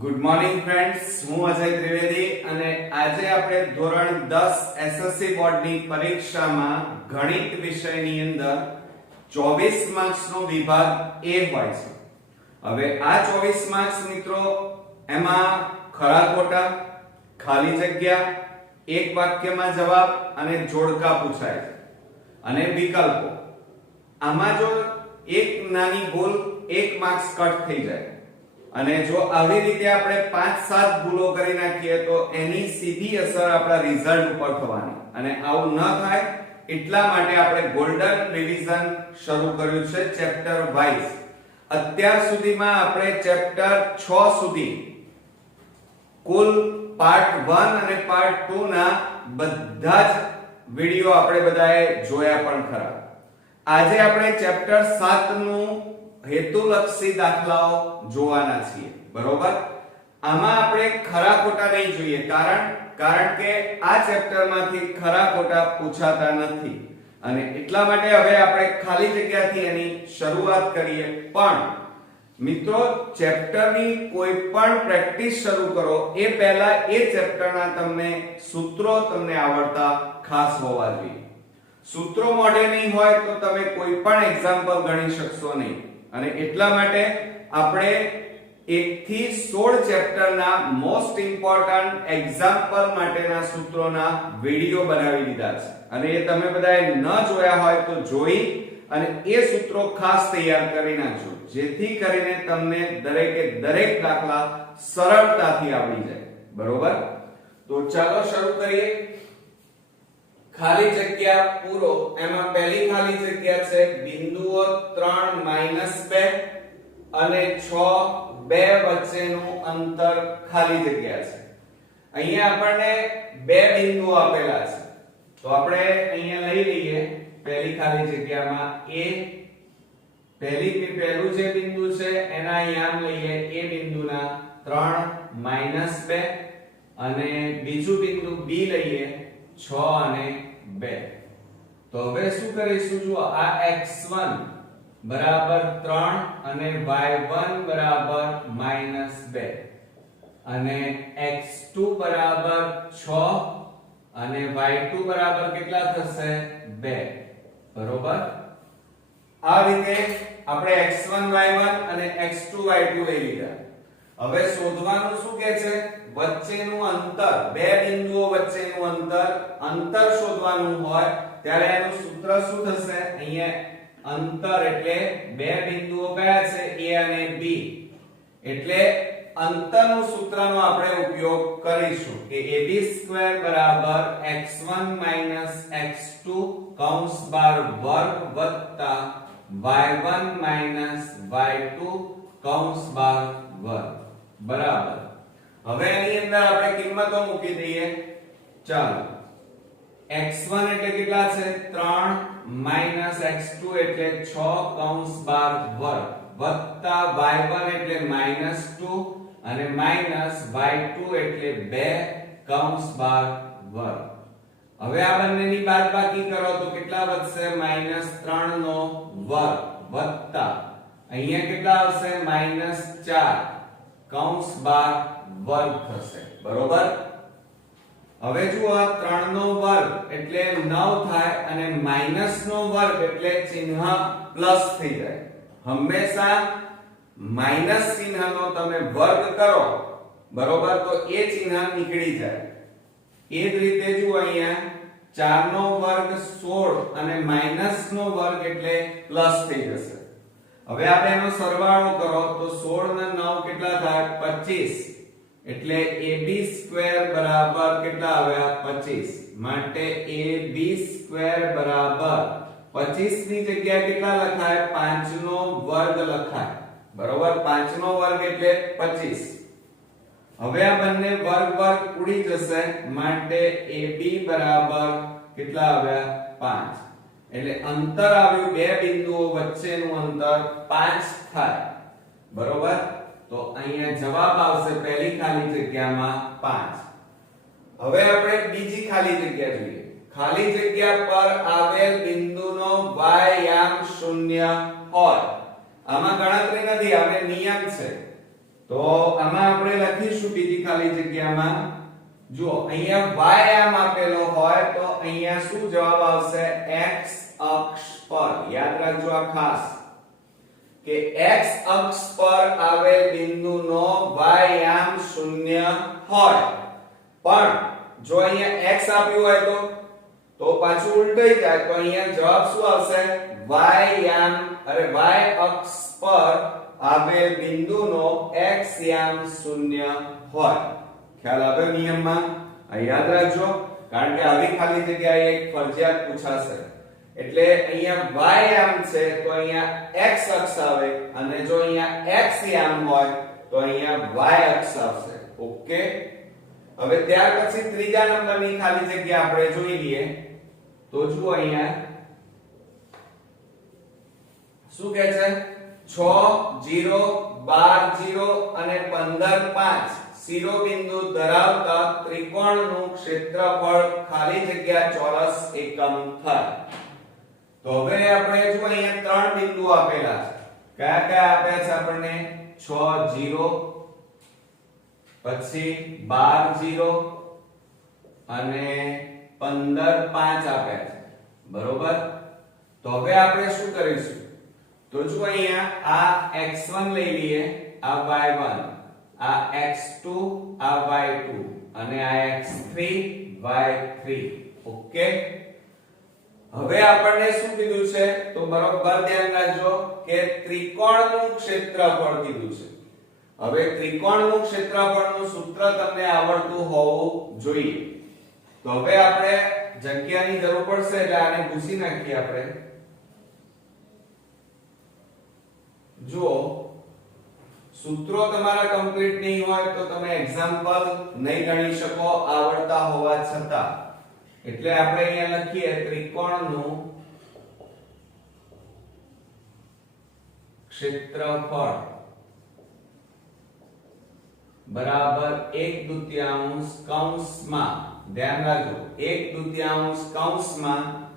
Good morning friends, હું અજય ત્રિવેદી અને આજે આપણે ધોરણ 10 એસએસસી બોર્ડની પરીક્ષામાં ગણિત વિષયની અંદર 24 માર્ક્સનો વિભાગ A હોય છે. હવે આ 24 માર્ક્સ મિત્રો એમાં ખરા ખોટા, ખાલી જગ્યા, એક વાક્યમાં જવાબ અને જોડકા પૂછાય છે અને વિકલ્પો. આમાં જો એક નાની ભૂલ 1 માર્ક્સ કટ થઈ જાય અને જો આવી રીતે આપણે 5-7 ભૂલો કરી નાખીએ તો એની સીધી અસર આપણા રિઝલ્ટ ઉપર થવાની, અને આવું ન થાય એટલા માટે આપણે ગોલ્ડન રિવિઝન શરૂ કર્યું છે ચેપ્ટર વાઇઝ. અત્યાર સુધીમાં આપણે ચેપ્ટર 6 સુધી કુલ પાર્ટ 1 અને પાર્ટ 2 ના બધા જ વિડિયો આપણે બધાએ જોયા પણ ખરા. આજે આપણે ચેપ્ટર 7 નું હેતુલક્ષી દાખલાઓ જોવાના છીએ, બરોબર? આમાં આપણે ખરા ખોટા નહીં જોઈએ, કારણ કે આ ચેપ્ટરમાંથી ખરા ખોટા પૂછાતા નથી, અને એટલા માટે હવે આપણે ખાલી જગ્યાથી એની શરૂઆત કરીએ. પણ મિત્રો, ચેપ્ટરની કોઈ પણ પ્રેક્ટિસ શરૂ કરો એ પહેલા એ ચેપ્ટરના તમને સૂત્રો તમને આવડતા ખાસ હોવા જોઈએ. સૂત્રો મોઢે નહીં હોય તો તમે કોઈ પણ એક્ઝામ્પલ ગણી શકશો નહીં, અને એટલા માટે આપણે 1 થી 16 ચેપ્ટરના મોસ્ટ ઇમ્પોર્ટન્ટ એક્ઝામ્પલ માટેના સૂત્રોના વિડિયો બનાવી દીધા છે, અને એ તમે બધાએ ન જોયા હોય તો જોઈ અને એ સૂત્રો ખાસ તૈયાર કરી નાખજો, જેથી કરીને તમને દરેકે દરેક દાખલા સરળતાથી આવડી જાય, બરોબર? તો ચાલો શરૂ કરીએ. ખાલી જગ્યા પૂરો. એમાં પહેલી ખાલી જગ્યા છે બિંદુઓ 3 -2 અને 6 2 વચ્ચેનું અંતર ખાલી જગ્યા છે. અહીંયા આપણને બે બિંદુઓ આપેલા છે, તો આપણે અહીંયા લઈ લઈએ પહેલી ખાલી જગ્યામાં A. પહેલું જે બિંદુ છે એના અહીંયા લઈએ A બિંદુના 3 -2 અને બીજું બિંદુ B લઈએ 6 અને 2. તો હવે શું કરીશું? જો આ x1 બરાબર 3 અને y1 બરાબર -2 અને x2 બરાબર 6 અને y2 બરાબર કેટલા થશે? 2, બરોબર? આ રીતે આપણે x1 y1 અને x2 y2 લઈ લીધા. હવે શોધવાનું શું કહે છે? વચ્ચેનું અંતર, બે બિંદુઓ વચ્ચેનું અંતર શોધવાનું હોય ત્યારે એનું સૂત્ર શું થશે? અહીંયા અંતર એટલે બે બિંદુઓ કયા છે? A અને B. એટલે અંતરનું સૂત્રનો આપણે ઉપયોગ કરીશું કે AB² બરાબર x1 x2 કૌંસ બાર વર્ગ વત્તા y1 y2 કૌંસ બાર વર્ગ બરાબર. હવે આની અંદર આપણે કિંમતો મૂકી દઈએ. ચાલો, x1 એટલે કેટલા છે? 3 x2 એટલે 6 કૌંસ બાર વર્ગ વત્તા y1 એટલે -2 અને y2 એટલે 2 કૌંસ બાર વર્ગ. હવે આ બંનેની બાદબાકી કરો તો કેટલા વધશે? -3 નો વર્ગ વત્તા અહીંયા કેટલા આવશે? -4 કૌંસ બાર વર્ગ થશે, બરોબર? હવે જુઓ, 3 નો વર્ગ એટલે 9 થાય અને માઈનસ નો વર્ગ એટલે ચિહ્ન પ્લસ થઈ જાય. હંમેશા માઈનસ ચિહ્નનો તમે વર્ગ કરો, બરોબર, તો એ ચિહ્ન નીકળી જાય. એ જ રીતે જુઓ, અહીંયા 4 નો વર્ગ 16 અને માઈનસ નો વર્ગ એટલે પ્લસ થઈ જશે. હવે આ બેનો સરવાળો કરો તો 16 ને 9 કેટલા થાય? 25. એટલે AB² બરાબર કેટલા આવ્યા? 25. માટે AB² બરાબર 25 ની જગ્યાએ કેટલા લખાય? 5 નો વર્ગ લખાય, બરોબર? 5 નો વર્ગ એટલે 25. હવે આ બંને વર્ગ ઉડી જશે, માટે AB બરાબર કેટલા આવ્યા? 5. એટલે અંતર આવ્યું, બે બિંદુઓ વચ્ચેનું અંતર 5 થાય, બરોબર? તો અહીંયા જવાબ આવશે પહેલી ખાલી જગ્યામાં 5. હવે આપણે બીજી ખાલી જગ્યા જોઈએ. ખાલી જગ્યા પર આવેલ બિંદુનો y યામ 0 હોય. આમાં ગણતરી નથી, હવે નિયમ છે તો આમાં આપણે લખીશું બીજી ખાલી જગ્યામાં જો અહીંયા y આમ આપેલો હોય તો અહીંયા શું જવાબ આવશે x અક્ષ પર યાદ રાખજો આ ખાસ કે x અક્ષ પર આવેલ બિંદુનો y આમ શૂન્ય હોય પણ જો અહીંયા x આપ્યું હોય તો પાછું ઉલટાઈ જાય તો અહીંયા જવાબ શું આવશે y અક્ષ પર આવેલ બિંદુનો x યામ શૂન્ય હોય ખ્યાલ આવે નિયમમાં આ યાદ રાખજો કારણ કે આવી ખાલી જગ્યાએ એક ફરજિયાત પૂછાશે એટલે અહીંયા y યામ છે તો અહીંયા x અક્ષ આવે અને જો અહીંયા x યામ હોય તો અહીંયા y અક્ષ આવશે ઓકે હવે ત્યાર પછી ત્રીજા નંબરની ખાલી જગ્યા આપણે જોઈ લઈએ તો જુઓ અહીંયા શું કહે છે 6 0 12 0 અને 15 5 શિરોબિંદુ ધરાવતા ત્રિકોણનું ક્ષેત્રફળ ખાલી જગ્યા ચોરસ એકમ થાય તો હવે આપણે જો અહીંયા ત્રણ બિંદુ આપેલા છે કયા આપ્યા છે આપણને 6 0 પછી 12 0 અને 15 5 આપ્યા છે બરોબર તો હવે આપણે શું કરીશું તો જો અહીંયા આ x1 લઈ લઈએ આ y1 આ x2 આ y2 અને આ x3 y3 ઓકે હવે આપણને શું કીધું છે તો બરોબર ધ્યાન રાખજો કે ત્રિકોણનું ક્ષેત્રફળ કીધું છે હવે ત્રિકોણનું ક્ષેત્રફળનું સૂત્ર તમને આવડતું હોવું જોઈએ તો હવે આપણે જગ્યાની જરૂર પડશે એટલે આને ભૂસી નાખીએ આપણે જો સૂત્રો તમારા કમ્પ્લીટ નહીં હોય તો તમે એક્ઝામ્પલ નહીં ગણી શકો આવડતા હોવા છતાં એટલે આપણે અહીંયા લખીએ ત્રિકોણનું ક્ષેત્રફળ બરાબર 1/2 કૌંસમાં ધ્યાન રાખજો 1/2 કૌંસમાં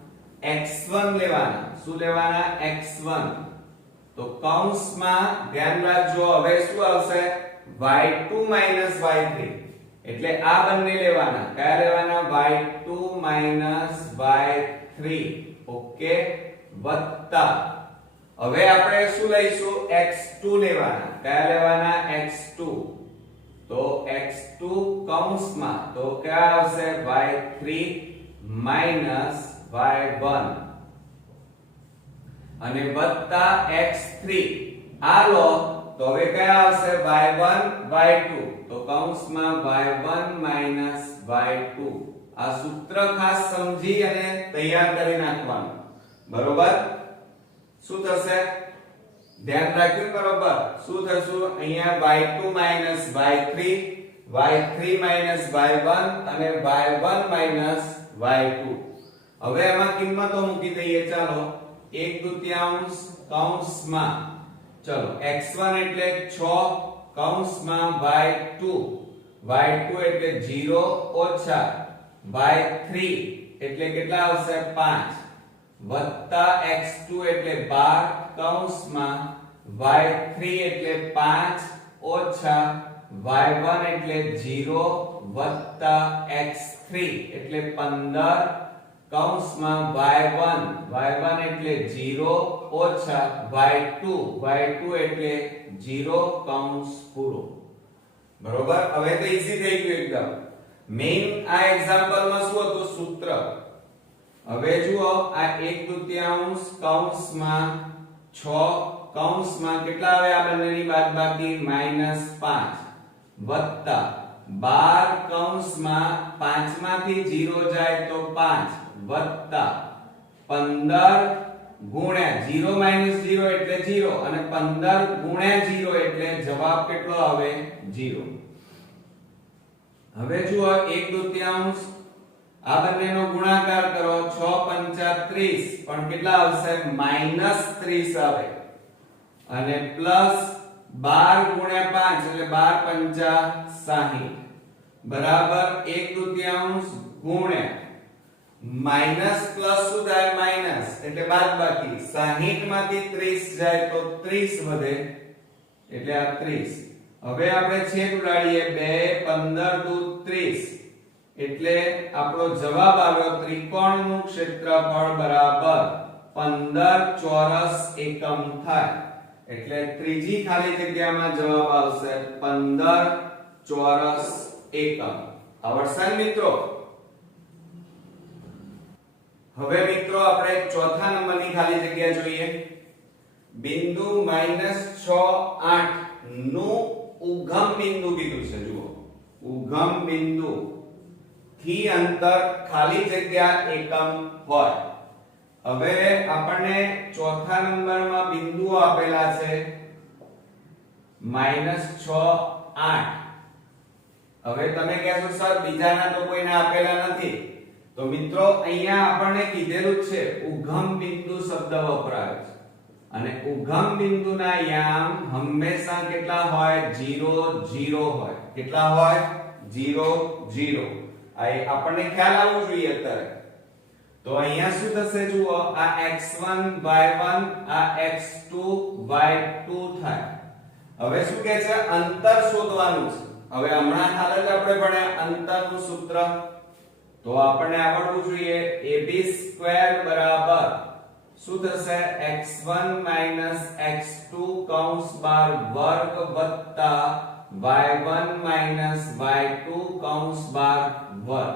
x1 લેવાના શું લેવાના x1 તો કૌંસમાં ધ્યાન રાખજો હવે શું આવશે y2 y3 એટલે આ બંને લેવાના કયા લેવાના y2 y3 ઓકે વત્તા હવે આપણે શું લઈશું x2 લેવાના કયા લેવાના x2 તો x2 કૌંસમાં તો કયા આવશે y3 y1 અને વત્તા x3 આ લો તો હવે કયા આવશે y1 y2 તો કૌંસમાં y1 y2 આ સૂત્ર ખાસ સમજી અને તૈયાર કરી નાખવાનું બરોબર શું થશે ધ્યાન રાખજો બરોબર શું થશે અહીંયા y2 y3 y3 y1 અને y1 y2 હવે આમાં કિંમતો મૂકી દઈએ ચાલો 1/2 કૌંસમાં ચલો x1 એટલે 6 કૌંસમાં y2 એટલે 0 ઓછા y3 એટલે કેટલા આવશે 5 વત્તા x2 એટલે 12 કૌંસમાં y3 એટલે 5 ઓછા y1 એટલે 0 વત્તા x3 એટલે 15 કૌંસમાં y1 એટલે 0 ઓછા y2 એટલે 0 કૌંસ પૂરો બરોબર હવે તો ઈઝી થઈ ગયું એકદમ મેઈન આ એક્ઝામ્પલ માં શું હતું સૂત્ર હવે જુઓ આ 1/2 કૌંસમાં 6 કૌંસમાં કેટલા આવે આ બંનેની બાદબાકી -5 વત્તા 12 કૌંસમાં 5 માંથી 0 જાય તો 5 વત્તા 15 ગુણ્યા 0 0 એટલે 0 અને 15 ગુણ્યા 0 એટલે જવાબ કેટલો આવે 0 હવે જુઓ 1/2 આ બંનેનો ગુણાકાર કરો 6 5 30 પણ કેટલા આવશે -30 આવે અને પ્લસ 12 ગુણ્યા 5 એટલે 12 5 60 બરાબર 1/2 ગુણ્યા માઈનસ પ્લસ શું થાય માઈનસ એટલે બાદબાકી 60 માંથી 30 જાય તો 30 વધે એટલે આ 30 હવે આપણે છેદ ઉડાડીએ 2 15 દુ 30 એટલે આપણો જવાબ આવ્યો ત્રિકોણનું ક્ષેત્રફળ બરાબર 15 ચોરસ એકમ થાય એટલે ત્રીજી ખાલી જગ્યામાં જવાબ આવશે 15 ચોરસ એકમ. આવડશે મિત્રો? હવે મિત્રો આપણે ચોથા નંબરની ખાલી જગ્યા જોઈએ. બિંદુ -6 8 નું ઉગમ બિંદુ કીધું છે. જુઓ, ઉગમ બિંદુ થી અંતર ખાલી જગ્યા એકમ હોય. હવે આપણને ચોથા નંબરમાં બિંદુઓ આપેલા છે -6 8. હવે તમે કહેશો સર બીજાના તો કોઈને આપેલા નથી. તો મિત્રો અહીંયા આપણને કીધેલું છે ઉગમ બિંદુ શબ્દ વપરાયો છે અને ઉગમ બિંદુના યામ હંમેશા કેટલા હોય? 0 0 હોય. કેટલા હોય? 0 0. આ આપણને ખ્યાલ આવવો જોઈએ અત્યારે. તો અહીંયા શું થશે? જુઓ, આ x1 y1 આ x2 y2 થાય. હવે શું કહે છે? અંતર શોધવાનું છે. હવે હમણાં હાલ જ આપણે ભણ્યા અંતરનું સૂત્ર. તો આપણને આવડવું જોઈએ ab² બરાબર શું થશે? x1 x2 કૌંસ બાર વર્ગ વત્તા y1 y2 કૌંસ બાર વર્ગ.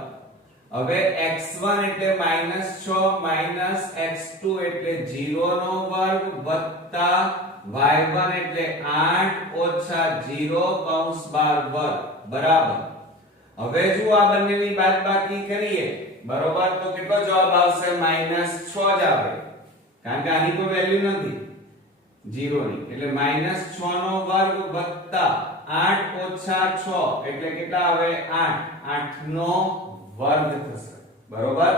હવે x1 એટલે -6 x2 એટલે 0 નો વર્ગ વત્તા y1 એટલે 8 ઓછા 0 કૌંસ બાર વર્ગ બરાબર. હવે જો આ બંનેની બાદબાકી કરીએ બરોબર તો કેટલો જવાબ આવશે? -6 જ આવે કારણ કે આની કોઈ વેલ્યુ નથી 0 ની. એટલે -6 નો વર્ગ વત્તા 8 ઓછા 6 એટલે કેટલા આવે? 8 8 નો વર્ગ થશે બરોબર.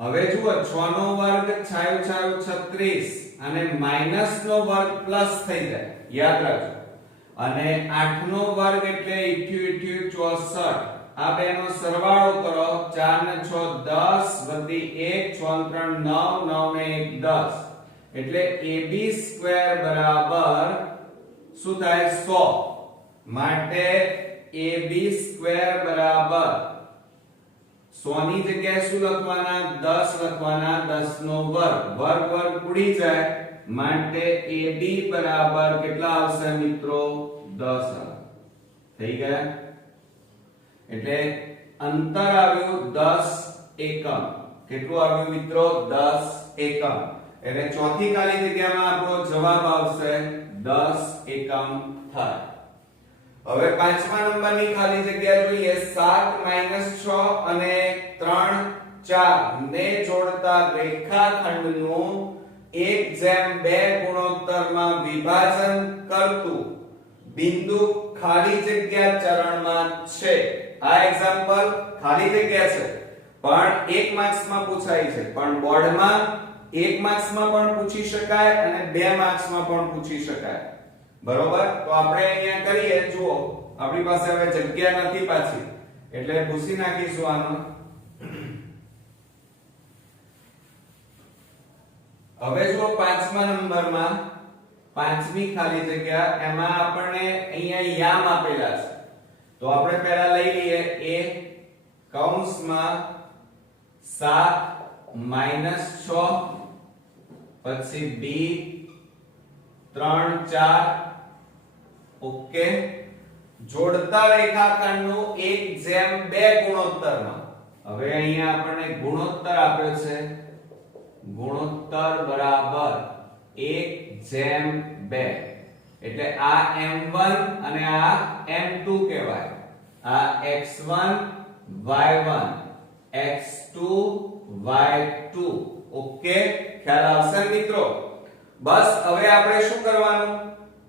હવે જુઓ 6 નો વર્ગ 6 36 અને માઈનસ નો વર્ગ પ્લસ થઈ જાય યાદ રાખજો. અને 8 નો વર્ગ એટલે 88 64. આ બેનો સરવાળો કરો 4 ને 6 10 વધી 1 6 3 9 9 ને 1 10 એટલે ab² બરાબર શું થાય? 100. માટે ab² બરાબર 100 ની જગ્યાએ શું લખવાના? 10 લખવાના. 10 નો વર્ગ વર્ગ વર્ગ ઉડી જાય માટે AB બરાબર કેટલા આવશે મિત્રો? 10 થઈ ગયા. એટલે અંતર આવ્યું 10 એકમ. કેટલું આવ્યું મિત્રો? 10 એકમ. એટલે ચોથી ખાલી જગ્યામાં આપણો જવાબ આવશે 10 એકમ થાય. હવે પાંચમા નંબરની ખાલી જગ્યા જોઈએ. 7 6 અને 3 4 ને જોડતા રેખાખંડનું 1:2 ગુણોત્તરમાં વિભાજન કરતું બિંદુ ખાલી જગ્યા ચરણમાં છે. આ એક્ઝામ્પલ ખાલી જગ્યા છે પણ 1 માર્ક્સમાં પૂછાય છે. પણ બોર્ડમાં 1 માર્ક્સમાં પણ પૂછી શકાય અને 2 માર્ક્સમાં પણ પૂછી શકાય બરોબર. તો આપણે અહીંયા કરીએ. જુઓ, આપણી પાસે હવે જગ્યા નથી પાછી એટલે ભૂસી નાખીશું આનો. હવે જો પાંચમા નંબરમાં પાંચમી ખાલી જગ્યા એમાં આપણને અહીંયા યામ આપેલા છે. તો આપણે પહેલા લઈ લઈએ a કૌંસમાં 7 6 પછી b 3 4 ઓકે. જોડતા રેખાખંડનું 1:2 ગુણોત્તરમાં. હવે અહીંયા આપણને ગુણોત્તર આપ્યો છે. ગુણોત્તર બરાબર 1:2 એટલે આ m1 અને આ m2 કહેવાય. આ x1 y1 x2 y2 okay. ખ્યાલ આવશે મિત્રો? બસ હવે આપણે શું કરવાનું?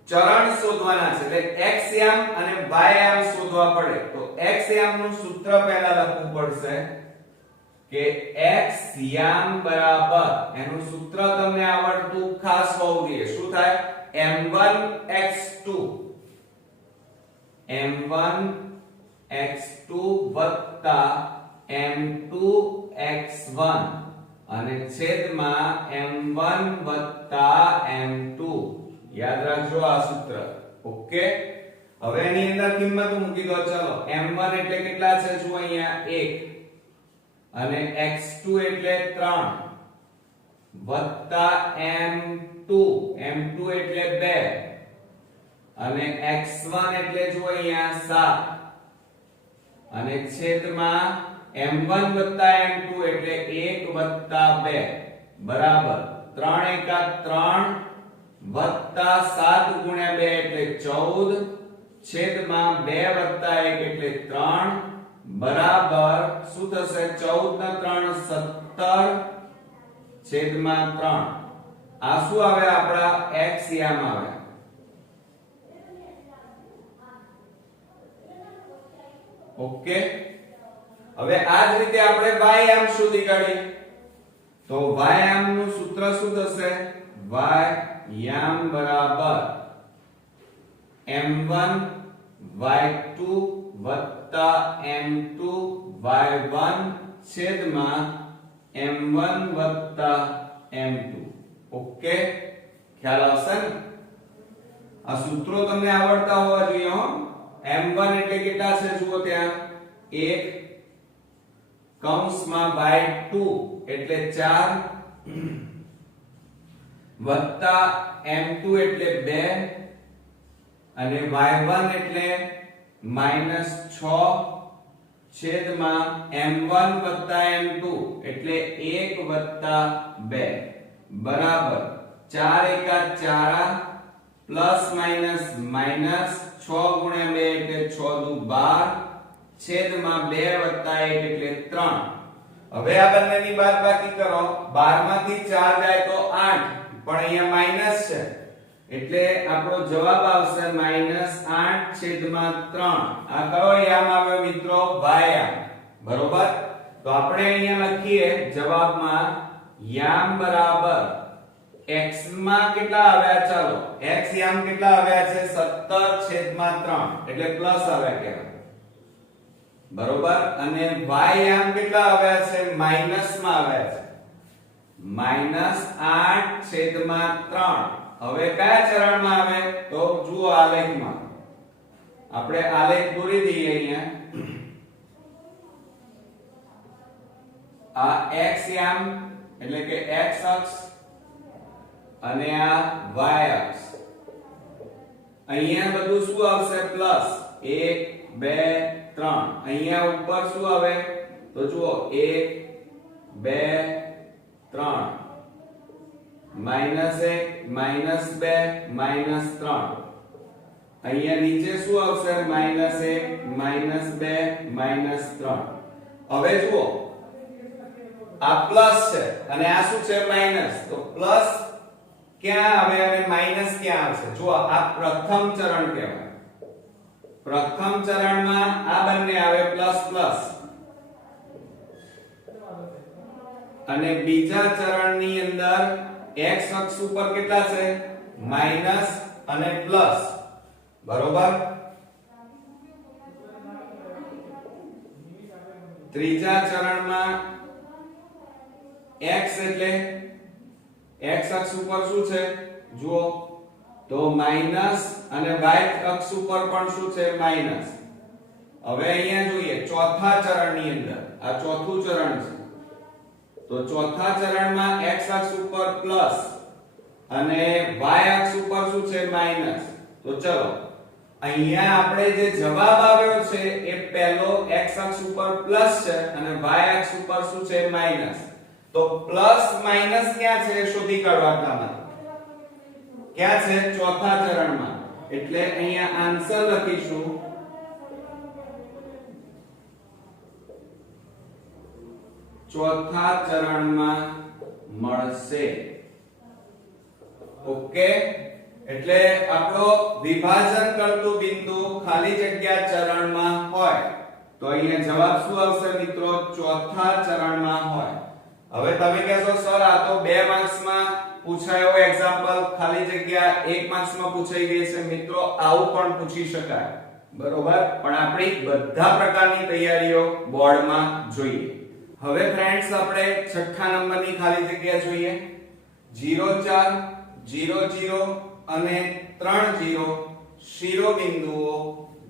ચરણ શોધવાના છે. એટલે x યામ અને y યામ શોધવા પડે. તો x યામ નું સૂત્ર પહેલા લખવું પડશે કે x યામ બરાબર એનું સૂત્ર તમને આવડતું ખાસ હોવું જોઈએ. શું થાય? m1 x2 વત્તા m2 x1 અને છેદમાં m1 વત્તા m2. યાદ રાખજો આ સૂત્ર ઓકે. હવે એની અંદર કિંમત મૂકી દો ચલો m1 એટલે કેટલા છે જો અહીંયા 1 અને x2 એટલે 3 વત્તા m2 એટલે 2 અને x1 એટલે જો અહીંયા 7 અને છેદમાં m1 વત્તા m2 એટલે 1 વત્તા 2 બરાબર 3 એકા 3 વત્તા 7 ગુણ્યા 2 એટલે 14 છેદમાં 2 વત્તા 1 એટલે 3 બરાબર શું થશે 14 ના 3 17 છેદમાં 3 આ શું આવે આપડા x યામ આવે ઓકે હવે આ જ રીતે આપણે y યામ શોધી કાઢીએ તો y યામ નું સૂત્ર શું થશે y યામ બરાબર m1 y2 વત્તા m2 y1 છેદમાં m1 વત્તા m2 ઓકે ખ્યાલ આવશે ને આ સૂત્રો તમને આવડતા હોવા જોઈએ હો m1 એટલે કેટલા છે જુઓ ત્યાં 1 કૌંસમાં y2 એટલે 4 વત્તા m2 એટલે 2 અને y1 એટલે -6 છેદમાં m1 વત્તા m2 એટલે 1 વત્તા 2 બરાબર 4 એકા 4 પ્લસ માઈનસ માઈનસ 6 ગુણ્યા 2 એટલે 6 દુ 12 છેદમાં 2 વત્તા 1 એટલે 3 હવે આ બંનેની બાદબાકી કરો 12 માંથી 4 જાય તો 8 પણ અહીંયા માઈનસ છે એટલે આપણો જવાબ આવશે -8 છેદમાં 3 આ કયો યામ આવ્યો મિત્રો y યામ બરોબર તો આપણે અહીંયા લખીએ જવાબમાં યામ બરાબર x માં કેટલા આવ્યા ચાલો x યામ કેટલા આવ્યા છે 17 છેદમાં 3 એટલે પ્લસ આવ્યા કહેવાય બરોબર અને y યામ કેટલા આવ્યા છે માઈનસ માં આવ્યા છે -8 છેદમાં 3 હવે કયા ચરણમાં આવે તો જુઓ આલેખમાં આપણે આલેખ દોરી દઈએ અહીંયા આ x યામ એટલે કે x અક્ષ અને આ y અક્ષ અહીંયા બધું શું આવશે પ્લસ 1 2 3 અહીંયા ઉપર શું આવે તો જુઓ 1 2 3 -1 -2 -3 અહીંયા નીચે શું આવશે -1 -2 -3 હવે જુઓ આ પ્લસ છે અને આ શું છે માઈનસ તો પ્લસ ક્યાં આવે અને માઈનસ ક્યાં આવશે જુઓ આ પ્રથમ ચરણ કહેવાય પ્રથમ ચરણમાં આ બંને આવે પ્લસ પ્લસ અને બીજા ચરણની અંદર x અક્ષ ઉપર કેટલા છે માઈનસ અને પ્લસ બરોબર ત્રીજા ચરણમાં x એટલે x અક્ષ ઉપર શું છે જુઓ તો માઈનસ અને y અક્ષ ઉપર પણ શું છે માઈનસ હવે અહીંયા જોઈએ ચોથા ચરણની અંદર આ ચોથું ચરણ છે તો ચોથા ચરણમાં x અક્ષ ઉપર પ્લસ અને y અક્ષ ઉપર શું છે માઈનસ તો ચલો અહીંયા આપણે જે જવાબ આવ્યો છે એ પહેલો x અક્ષ ઉપર પ્લસ છે અને y અક્ષ ઉપર શું છે માઈનસ તો પ્લસ માઈનસ ક્યાં છે શોધી કાઢવાના ક્યાં છે ચોથા ચરણમાં એટલે અહીંયા આન્સર લખીશું ચોથા ચરણમાં મળશે ઓકે એટલે આપણો વિભાજન કરતું બિંદુ ખાલી જગ્યા ચરણમાં હોય તો અહીંયા જવાબ શું આવશે મિત્રો ચોથા ચરણમાં હોય હવે તમે કહેશો સર આ તો 2 માર્ક્સમાં પૂછાયો એક્ઝામ્પલ ખાલી જગ્યા 1 માર્ક્સમાં પૂછાઈ ગઈ છે મિત્રો આવું પણ પૂછી શકાય બરોબર પણ આપણી બધા પ્રકારની તૈયારીઓ બોર્ડમાં જોઈએ હવે ફ્રેન્ડ્સ આપણે છઠ્ઠા નંબરની ખાલી જગ્યા જોઈએ 0 4 0 0 અને 3 0 શિરોબિંદુઓ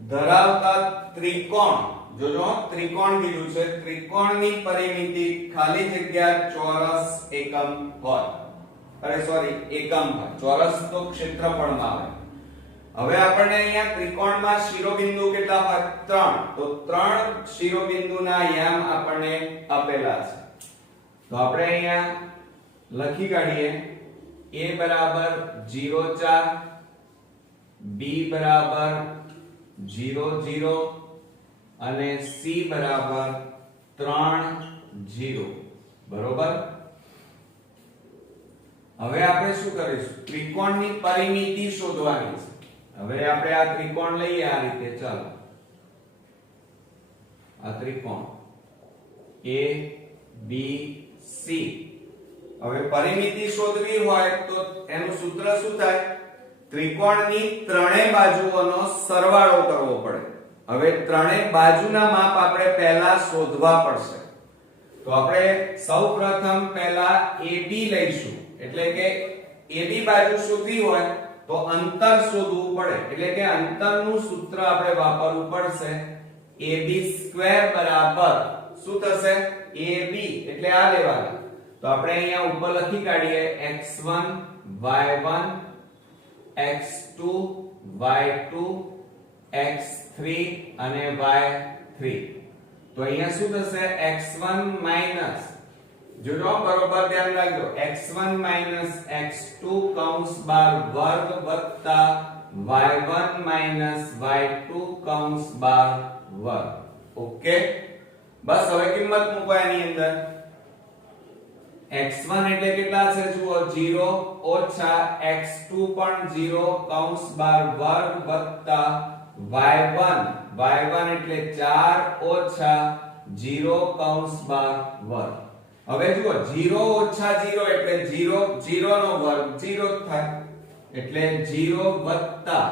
ધરાવતા ત્રિકોણ, જોજો ત્રિકોણ કીધું છે, ત્રિકોણની પરિમિતિ ખાલી જગ્યા ચોરસ એકમ હોય, અરે સોરી એકમ હોય, ચોરસ તો ક્ષેત્રફળમાં આવે. હવે આપણને અહીંયા ત્રિકોણમાં શિરોબિંદુ કેટલા હોય? 3. તો 3 શિરોબિંદુના યામ આપણને આપેલા છે. તો આપણે અહીંયા લખી કાઢીએ. a બરાબર 0 4, b બરાબર 0 0 અને c બરાબર 3 0. બરોબર. હવે આપણે શું કરીશું? ત્રિકોણની પરિમિતિ શોધવાની છે. હવે આપણે આ ત્રિકોણ લઈએ આ રીતે. ચાલો આ ત્રિકોણ a b c. હવે પરિમિતિ શોધવી હોય તો એનું સૂત્ર શું થાય? ત્રિકોણની ત્રણેય બાજુઓનો સરવાળો કરવો પડે. હવે ત્રણેય બાજુના માપ આપણે પહેલા શોધવા પડશે. તો આપણે સૌપ્રથમ પહેલા AB લઈશું. એટલે કે AB બાજુ શોધવી હોય તો અંતર શોધવું પડે. એટલે કે અંતરનું સૂત્ર આપણે વાપરવું પડશે. AB² બરાબર શું થશે? AB એટલે આ લેવાનું. તો આપણે અહીંયા ઉપર લખી કાઢીએ x1 y1 x2 y2 x3 અને y3. તો અહીંયા શું થશે? x1 માઈનસ, જોજો બરોબર ધ્યાન રાખજો, x1 માઈનસ x2 કૌંસ બાર વર્ગ વત્તા y1 માઈનસ y2 કૌંસ બાર વર્ગ. ઓકે, બસ હવે કિંમત મૂકો એની અંદર. x1 એટલે કેટલા છે? જુઓ 0 ઓછા x2 પણ 0 કૌંસ બાર વર્ગ વત્તા y1 એટલે 4 ઓછા 0 કૌંસ બાર વર્ગ. હવે જુઓ 0 ઓછા 0 એટલે 0 0 નો વર્ગ 0 થાય, એટલે 0 વત્તા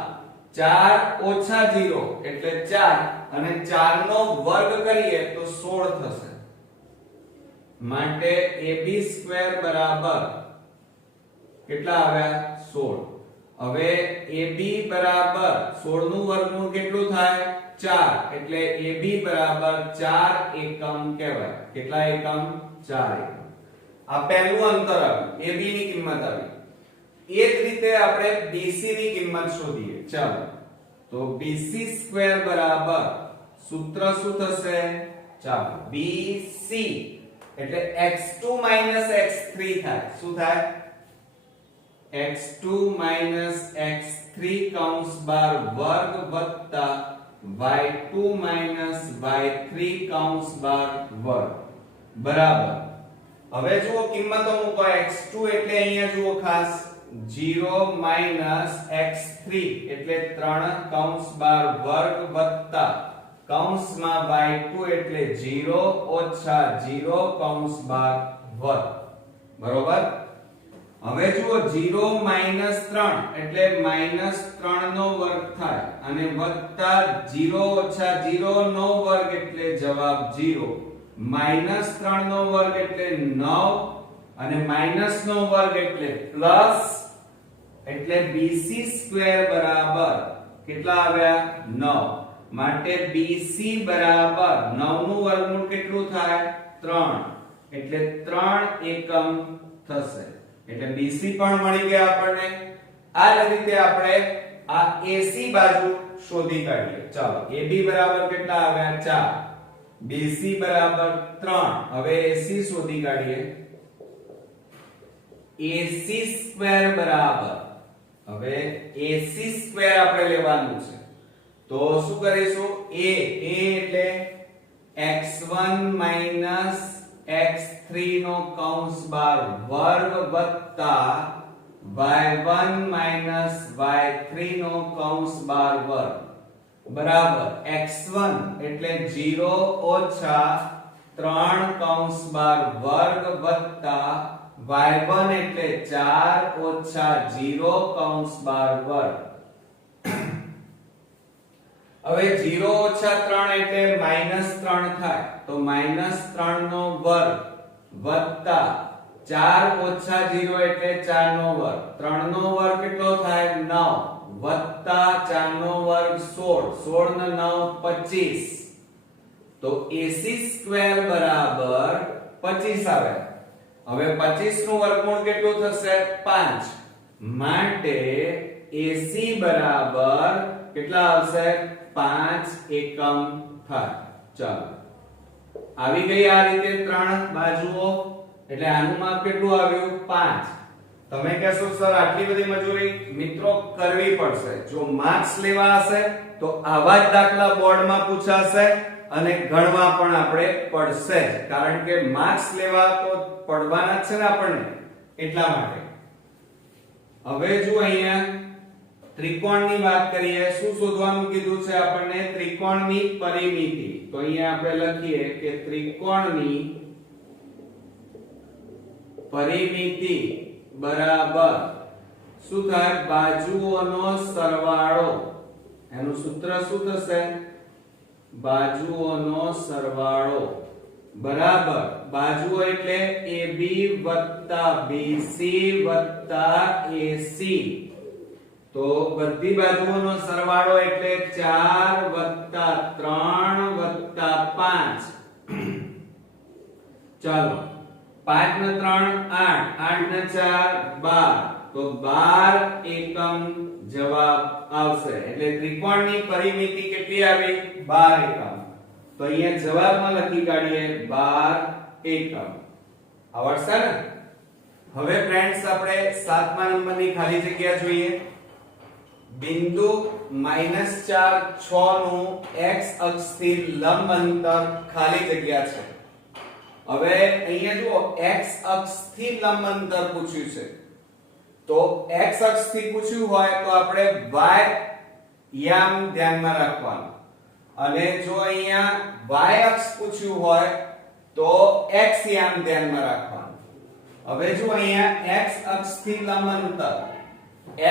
4 ઓછા 0 એટલે 4 અને 4 નો વર્ગ કરીએ તો 16 થશે. માટે AB² બરાબર કેટલા આવ્યા? 16. હવે AB બરાબર 16 નું વર્ગમૂળ કેટલું થાય? 4. એટલે AB બરાબર 4 એકમ કહેવાય. કેટલા એકમ? 4 એકમ. આ પહેલું અંતર આવ્યું, AB ની કિંમત આવી. એ જ રીતે આપણે BC ની કિંમત શોધીએ. ચાલો, તો BC² બરાબર સૂત્ર શું થશે? ચાલો, BC એટલે x2 x3 થાય. શું થાય? x2 x3 કૌંસ બાર વર્ગ વત્તા y2 y3 કૌંસ બાર વર્ગ બરાબર. હવે જુઓ કિંમતો મૂકો. x2 એટલે અહીંયા જુઓ ખાસ 0 x3 એટલે 3 કૌંસ બાર વર્ગ વત્તા કૌંસમાં y2 એટલે 0 ઓછા 0 કૌંસ બાર વર્ગ. બરોબર. હવે જુઓ 0 3 એટલે -3 નો વર્ગ થાય અને વત્તા 0 ઓછા 0 નો વર્ગ એટલે જવાબ 0. -3 નો વર્ગ એટલે 9 અને માઈનસ નો વર્ગ એટલે પ્લસ, એટલે BC² બરાબર કેટલા આવ્યા? 9. માટે BC બરાબર 9 નું વર્ગમૂળ કેટલું થાય? 3. એટલે 3 એકમ થશે. એટલે BC પણ મળી ગયા આપણને. આ રીતે આપણે આ AC બાજુ શોધી કાઢીએ. ચાલો, AB બરાબર કેટલા આવ્યા? 4. BC બરાબર 3. હવે AC શોધી કાઢીએ. AC² બરાબર, હવે AC² આપણે લેવાનું છે. તો શું કરીશું? a એટલે x1 x3 નો કૌંસ બાર વર્ગ વત્તા y1 y3 નો કૌંસ બાર વર્ગ બરાબર x1 એટલે 0 ઓછા 3 કૌંસ બાર વર્ગ વત્તા y1 એટલે 4 ઓછા 0 કૌંસ બાર વર્ગ. હવે 0 ઓછા 3 એટલે -3 થાય, તો -3 નો વર્ગ વત્તા 4 ઓછા 0 એટલે 4 નો વર્ગ. 3 નો વર્ગ કેટલો થાય? 9 વત્તા વત્તા 4 નો વર્ગ 16, 16 ને 9 25, તો AC સ્ક્વેર બરાબર 25 આવે. હવે 25 નું વર્ગમૂળ કેટલું થશે? 5. માટે AC બરાબર કેટલા આવશે? 5 એકમ થાય. ચાલો, આવી ગઈ આ રીતે ત્રણ બાજુઓ, એટલે આનું માપ કેટલું આવ્યું? 5. તમે કહેશો સર આટલી બધી મજૂરી મિત્રો કરવી પડશે. જો માર્ક્સ લેવા હશે તો આવા જ દાખલા બોર્ડમાં પૂછાશે અને ગણવા પણ આપણે પડશે જ, કારણ કે માર્ક્સ લેવા તો પડવાના જ છે ને આપણને, એટલા માટે. હવે જો અહીંયા ત્રિકોણની વાત કરીએ, શું શોધવાનું કીધું છે આપણને? ત્રિકોણની પરિમિતિ. તો અહીંયા આપણે લખીએ કે ત્રિકોણની પરિમિતિ બરાબર શું થાય? બાજુઓનો સરવાળો. એનું સૂત્ર શું થશે? બાજુઓનો સરવાળો બરાબર બાજુઓ એટલે AB વત્તા BC વત્તા AC. તો બધી બાજુઓનો સરવાળો એટલે 4 વત્તા 3 વત્તા 5. ચાલો, 5 ને 3 8, 8 ને 4 12, તો 12 એકમ જવાબ આવશે. એટલે ત્રિકોણની પરિમિતિ કેટલી આવી? 12 એકમ. તો અહીંયા જવાબમાં લખી કાઢીએ 12 એકમ. આવડશે ને? હવે ફ્રેન્ડ્સ આપણે 7મા નંબરની ખાલી જગ્યા જોઈએ. બિંદુ -4 6 નું x અક્ષથી લંબ અંતર ખાલી જગ્યા છે. હવે અહીંયા જુઓ, x અક્ષથી લંબ અંતર પૂછ્યું છે, તો x અક્ષથી પૂછ્યું હોય તો આપણે y યામ ધ્યાનમાં રાખવાનું, અને જો અહીંયા y અક્ષ પૂછ્યું હોય તો x યામ ધ્યાનમાં રાખવાનું. હવે જો અહીંયા x અક્ષથી લંબ અંતર,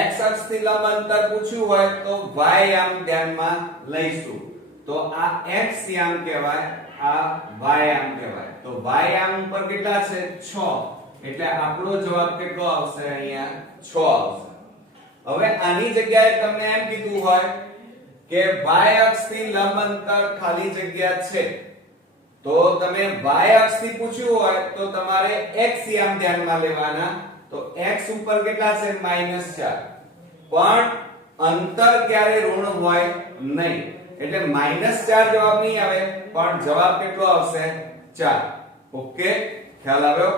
x અક્ષથી લંબ અંતર પૂછ્યું હોય તો y યામ ધ્યાનમાં લઈશું. તો આ x યામ કહેવાય, આ y યામ કહેવાય. તો y યામ ઉપર કેટલા છે? 6. એટલે આપણો જવાબ કેટલો આવશે? અહીંયા 6 આવશે. હવે આની જગ્યાએ તમને એમ કીધું હોય કે y અક્ષથી લંબ અંતર ખાલી જગ્યા છે, તો તમે y અક્ષથી પૂછ્યું હોય તો તમારે x યામ ધ્યાનમાં લેવાના. તો x ઉપર કેટલા છે? -4. પણ અંતર ક્યારે ઋણ હોય નહીં, એટલે -4 જવાબ નહીં આવે, પણ જવાબ કેટલો આવશે? 4. ઓકે, ખ્યાલ આવ્યો?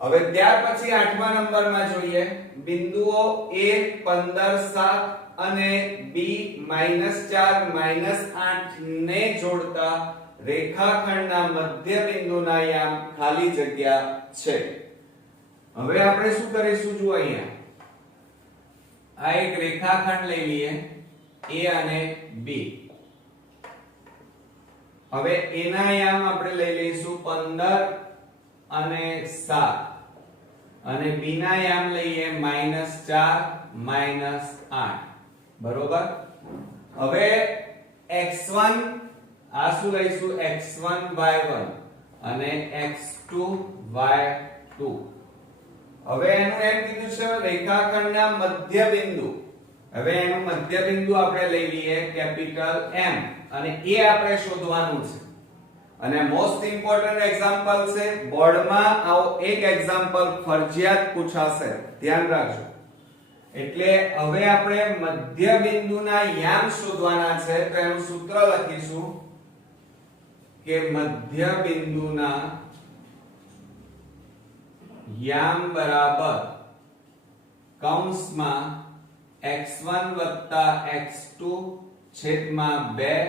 હવે ત્યાર પછી 8મા નંબરમાં જોઈએ. બિંદુઓ A 15 7 અને B -4 -8 ને જોડતા રેખાખંડના મધ્ય બિંદુના યામ ખાલી જગ્યા છે. હવે આપણે શું કરીશું? જુઓ અહીંયા આ એક રેખાખંડ લઈ લઈએ, A અને B. હવે A ના યામ આપણે લઈ લઈશું 15 અને 7, અને B ના યામ લઈએ -4 -8. બરોબર? હવે x1 આ શું લઈશું? x1 y1 અને x2 y2. હવે એનું એમ કીધું છે રેખાખંડના મધ્ય બિંદુ. હવે એનું મધ્ય બિંદુ આપણે લઈ લઈએ કેપિટલ M, અને એ આપણે શોધવાનું છે. અને મોસ્ટ ઇમ્પોર્ટન્ટ એક્ઝામ્પલ છે, બોર્ડમાં આવો એક એક્ઝામ્પલ ફરજિયાત પૂછાશે, ધ્યાન રાખજો. એટલે હવે આપણે મધ્ય બિંદુના યામ શોધવાના છે. તો એનું સૂત્ર લખીશું કે મધ્ય બિંદુના યામ બરાબર કૌંસમાં x1 + x2 છેદમાં 2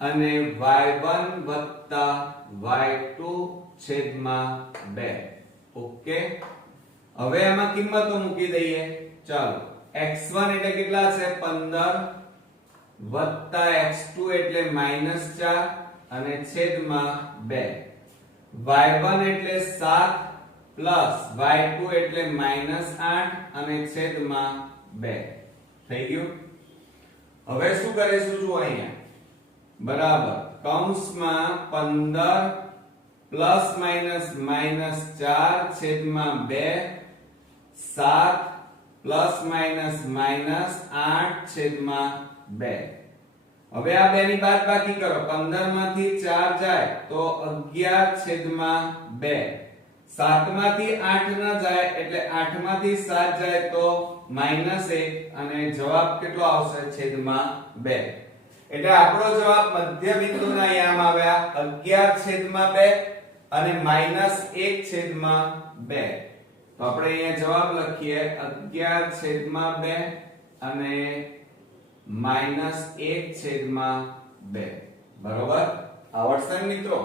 અને y1 + y2 છેદમાં 2. ઓકે, હવે આમાં કિંમતો મૂકી દઈએ. ચાલો, x1 એટલે કેટલા છે? 15 + x2 એટલે -4 અને છેદમાં 2. y1 એટલે 7 પ્લસ y2 એટલે -8 અને છેદમાં 2. થઈ ગયું? હવે શું કરીશું? જુઓ અહીંયા બરાબર કૌંસમાં 15 ± -4 છેદમાં 2 7 પ્લસ માઈનસ માઈનસ 8/2. હવે આ બે ની બાદબાકી કરો. 15 માંથી 4 જાય તો 11/2. 7 માંથી 8 ન જાય એટલે 8 માંથી 7 જાય તો -1 અને જવાબ કેટલો આવશે? છેદમાં 2. એટલે આપણો જવાબ મધ્ય બિંદુના યામ આવ્યા 11/2 અને -1/2. તો આપણે અહીંયા જવાબ લખીએ 11/2 અને -1/2. બરોબર? આવડશે ને મિત્રો?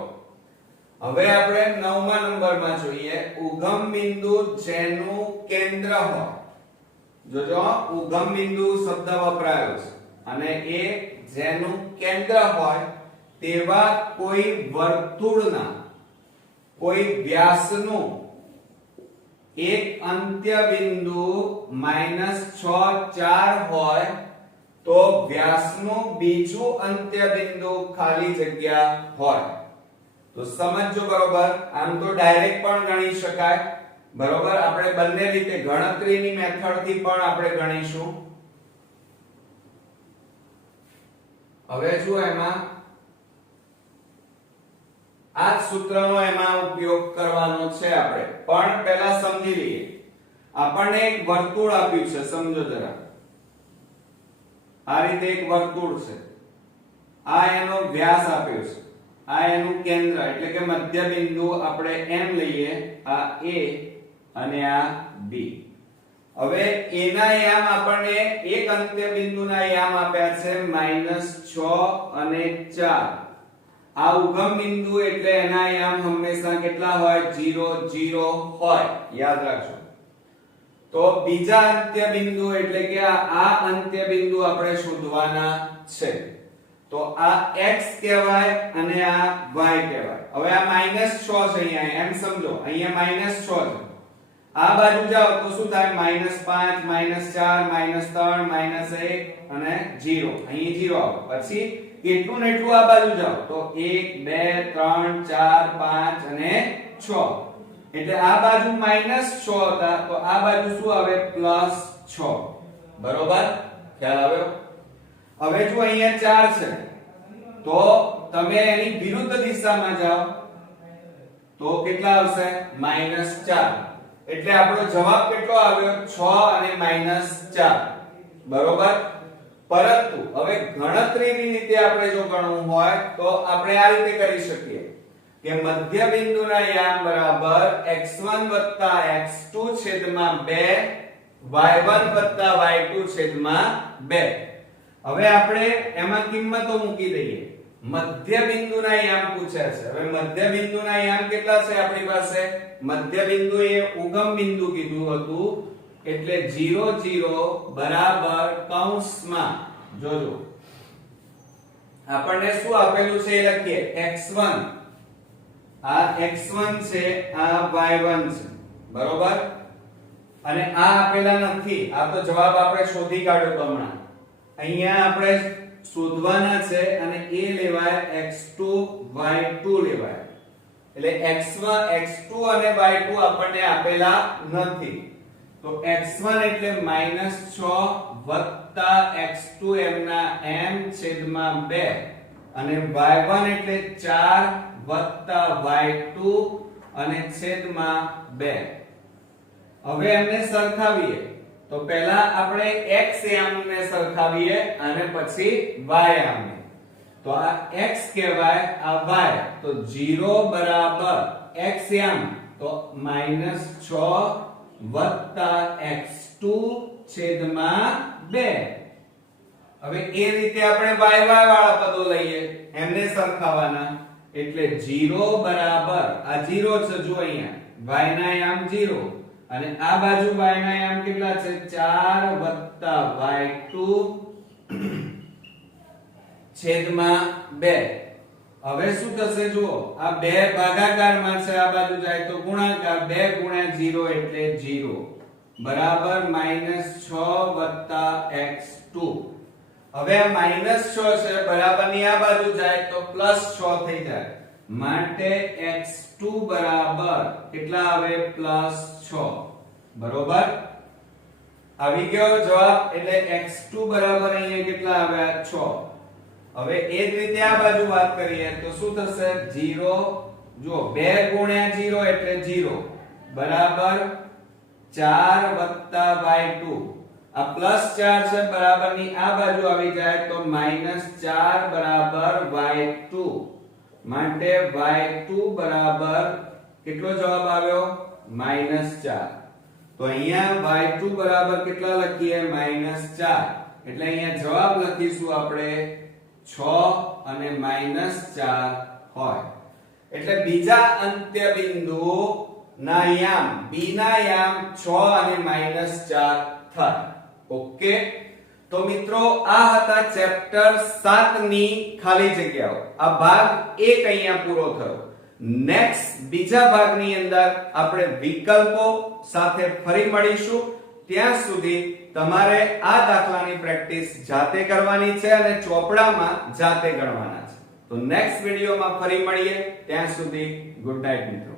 હવે આપણે 9મા નંબરમાં જોઈએ ઉગમ બિંદુ જેનું કેન્દ્ર હોય. જોજો ઉગમ બિંદુ શબ્દ વપરાયો છે અને એ જેનું કેન્દ્ર હોય તેવા કોઈ વર્તુળના કોઈ વ્યાસનું એક અંત્ય બિંદુ -6 4 હોય તો વ્યાસનું બીજું અંત્ય બિંદુ ખાલી જગ્યા હોય. તો સમજો બરોબર. આમ તો ડાયરેક્ટ પણ ગણી શકાય. બરોબર? આપણે બંને રીતે ગણતરીની મેથડ થી પણ આપણે ગણીશું. હવે જો એમાં આ સૂત્રનો એમાં ઉપયોગ કરવાનો છે આપણે. પણ પહેલા સમજી લઈએ. આપણને એક વર્તુળ આપ્યું છે, સમજો જરા. આ રીતે એક વર્તુળ છે. આ એનો વ્યાસ આપ્યો છે. આ એનું કેન્દ્ર એટલે કે મધ્ય બિંદુ આપણે એમ લઈએ. આ A અને આ B. હવે એના યામ આપણને એક અંત્ય બિંદુના યામ આપ્યા છે -6 અને 4. આ ઉગમ બિંદુ એટલે એના યામ હંમેશા કેટલા હોય? 0 0 હોય. યાદ રાખજો. તો બીજા અંત્ય બિંદુ એટલે કે આ અંત્ય બિંદુ આપણે શોધવાના છે. તો આ x કહેવાય અને આ y કહેવાય. હવે આ -6 છે અહીંયા, એમ સમજો. અહીંયા -6 છે. આ બાજુ જાઓ તો શું થાય? -5 -4 -3 -1 અને 0. અહીં 0 આવે. પછી કેટલું ને એટલું આ બાજુ જાઓ તો 1 2 3 4 5 અને 6. એટલે આ બાજુ -6 હતા તો આ બાજુ શું આવે? +6. બરોબર? ખ્યાલ આવ્યો? હવે જો અહીંયા 4 છે તો તમે એની વિરુદ્ધ દિશામાં જાઓ તો કેટલા આવશે? -4. એટલે આપણો જવાબ કેટલો આવ્યો? 6 અને -4. બરોબર? પરંતુ હવે ગણતરીની રીતે આપણે જો ગણવું હોય તો આપણે આ રીતે કરી શકીએ કે મધ્ય બિંદુના યામ બરાબર x1 x2 છેદમાં 2 y1 y2 છેદમાં 2. હવે આપણે એમાં કિંમતો મૂકી દઈએ. મધ્ય બિંદુના યામ પૂછ્યા છે. હવે મધ્ય બિંદુના યામ કેટલા છે આપણી પાસે? મધ્ય બિંદુ એ ઉગમ બિંદુ કીધું હતું એટલે 0 0 બરાબર કૌંસમાં જોજો આપણને શું આપેલું છે એ લખીએ. x1 આ x1 છે, આ y1 છે. બરોબર? અને આ આપેલા નથી. આ તો જવાબ આપણે શોધી કાઢ્યો તો હમણાં. અહીંયા આપણે શોધવાના છે અને એ લેવાય x2 y2 લેવાય. એટલે x1 x2 અને y2 આપણને આપેલા નથી. તો x1 એટલે -6 વત્તા x2 એમના m છેદમાં 2 અને y1 એટલે 4 વત્તા y2 અને છેદમાં 2. હવે એમને સરખાવીએ તો પહેલા આપણે x યામને સરખાવીએ અને પછી y યામને. તો આ x કહેવાય, આ y. તો 0 બરાબર x યામ તો -6 વત્તા x2 છેદમાં 2. હવે એ રીતે આપણે y વાળા પદો લઈએ, એમને સરખાવવાના. એટલે 0 બરાબર આ 0 છે જો અહીંયા y ના યામ 0 અને આ બાજુ y ના યામ કેટલા છે? 4 વત્તા y2 છેદમાં 2. હવે શું થશે જુઓ, આ 2 ભાગાકારમાં છે, આ બાજુ જાય તો ગુણાકાર. 2 ગુણ્યા 0 એટલે 0 બરાબર -6 વત્તા x2. હવે આ -6 છે બરાબરની આ બાજુ જાય તો +6 થઈ જાય. માટે x2 બરાબર કેટલા આવે? +6. બરોબર? આવી ગયો જવાબ એટલે x2 બરાબર અહીંયા કેટલા આવ્યા 6. હવે એ જ રીતે આ બાજુ વાત કરીએ તો શું થશે 0 જો 2 ગુણ્યા 0 એટલે 0 બરાબર 4 y2 આ +4 છે બરાબરની આ બાજુ આવી જાય તો -4 બરાબર y2 માટે y2 બરાબર કેટલો જવાબ આવ્યો -4. તો અહીંયા y2 બરાબર કેટલા લખીએ -4 એટલે અહીંયા જવાબ લખીશું આપણે 6 અને -4 હોય એટલે બીજા અંત્ય બિંદુ ના યામ b ના યામ 6 અને -4 થાય. ઓકે તો મિત્રો આ હતા ચેપ્ટર 7 ની ખાલી જગ્યાઓ. આ ભાગ 1 અહીંયા પૂરો થયો. નેક્સ્ટ બીજા ભાગની અંદર આપણે વિકલ્પો સાથે ફરી મળીશું. ત્યાં સુધી તમારે આ દાખલાની પ્રેક્ટિસ જાતે કરવાની છે અને ચોપડામાં જાતે ગણવાના છે. તો નેક્સ્ટ વિડિયોમાં ફરી મળીએ. ત્યાં સુધી ગુડ નાઈટ મિત્રો.